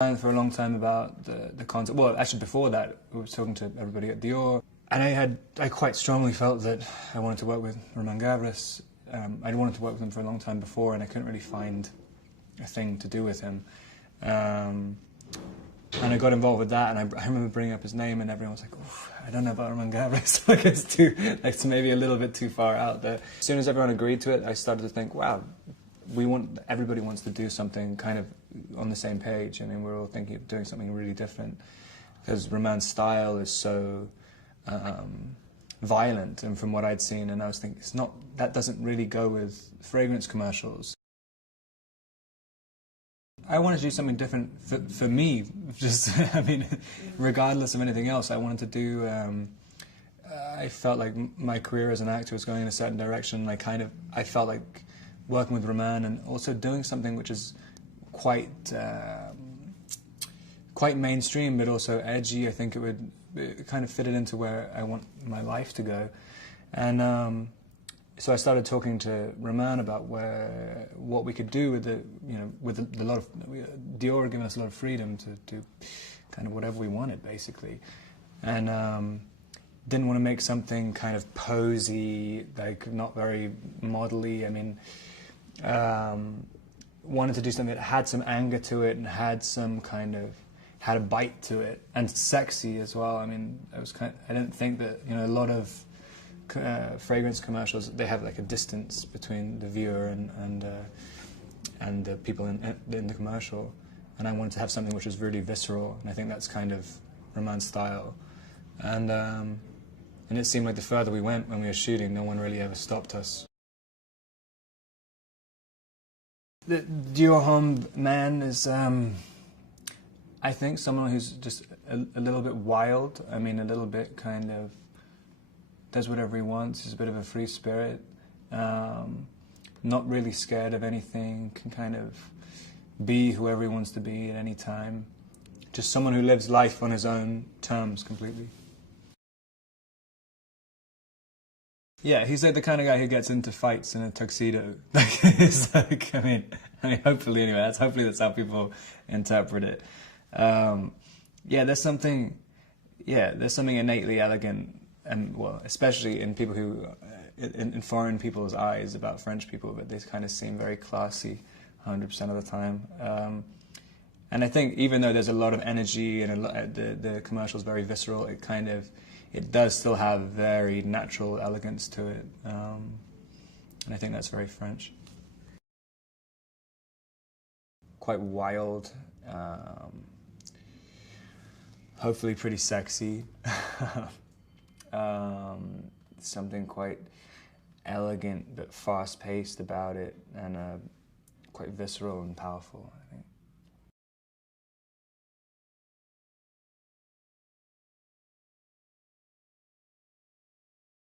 Learned for a long time about the concept. Well, actually before that, we were talking to everybody at Dior, and I quite strongly felt that I wanted to work with Romain Gavras. I'd wanted to work with him for a long time before, and I couldn't really find a thing to do with him. And I got involved with that, and I remember bringing up his name, and everyone was like, I don't know about Romain Gavras. Like it's maybe a little bit too far out there. As soon as everyone agreed to it, I started to think, wow, everybody wants to do something kind of on the same page. I mean, we're all thinking of doing something really different, because Romain's style is so violent, and from what I'd seen, and I was thinking, that doesn't really go with fragrance commercials. I wanted to do something different for me, just, I mean, regardless of anything else. I wanted to do, I felt like my career as an actor was going in a certain direction. I felt like working with Romain and also doing something which is quite mainstream, but also edgy. I think it kind of fitted into where I want my life to go. And so I started talking to Romain about what we could do with a lot of Dior had given us a lot of freedom to do kind of whatever we wanted, basically, and didn't want to make something kind of posy, like not very modelly. I mean, wanted to do something that had some anger to it and had a bite to it, and sexy as well. I mean, I didn't think that a lot of fragrance commercials, they have like a distance between the viewer and the people in the commercial, and I wanted to have something which was really visceral, and I think that's kind of Romain's style. And it seemed like the further we went when we were shooting, no one really ever stopped us. The Dior Homme man is, I think, someone who's just a little bit wild. I mean, a little bit kind of does whatever he wants. He's a bit of a free spirit, not really scared of anything, can kind of be whoever he wants to be at any time. Just someone who lives life on his own terms completely. Yeah, he's like the kind of guy who gets into fights in a tuxedo. It's like, I mean, hopefully anyway, hopefully that's how people interpret it. Yeah, there's something innately elegant, and well, especially in people who, in foreign people's eyes about French people, but they kind of seem very classy 100% of the time. And I think even though there's a lot of energy and the commercial's very visceral, it does still have very natural elegance to it. And I think that's very French. Quite wild, hopefully pretty sexy. Something quite elegant but fast-paced about it, and quite visceral and powerful, I think.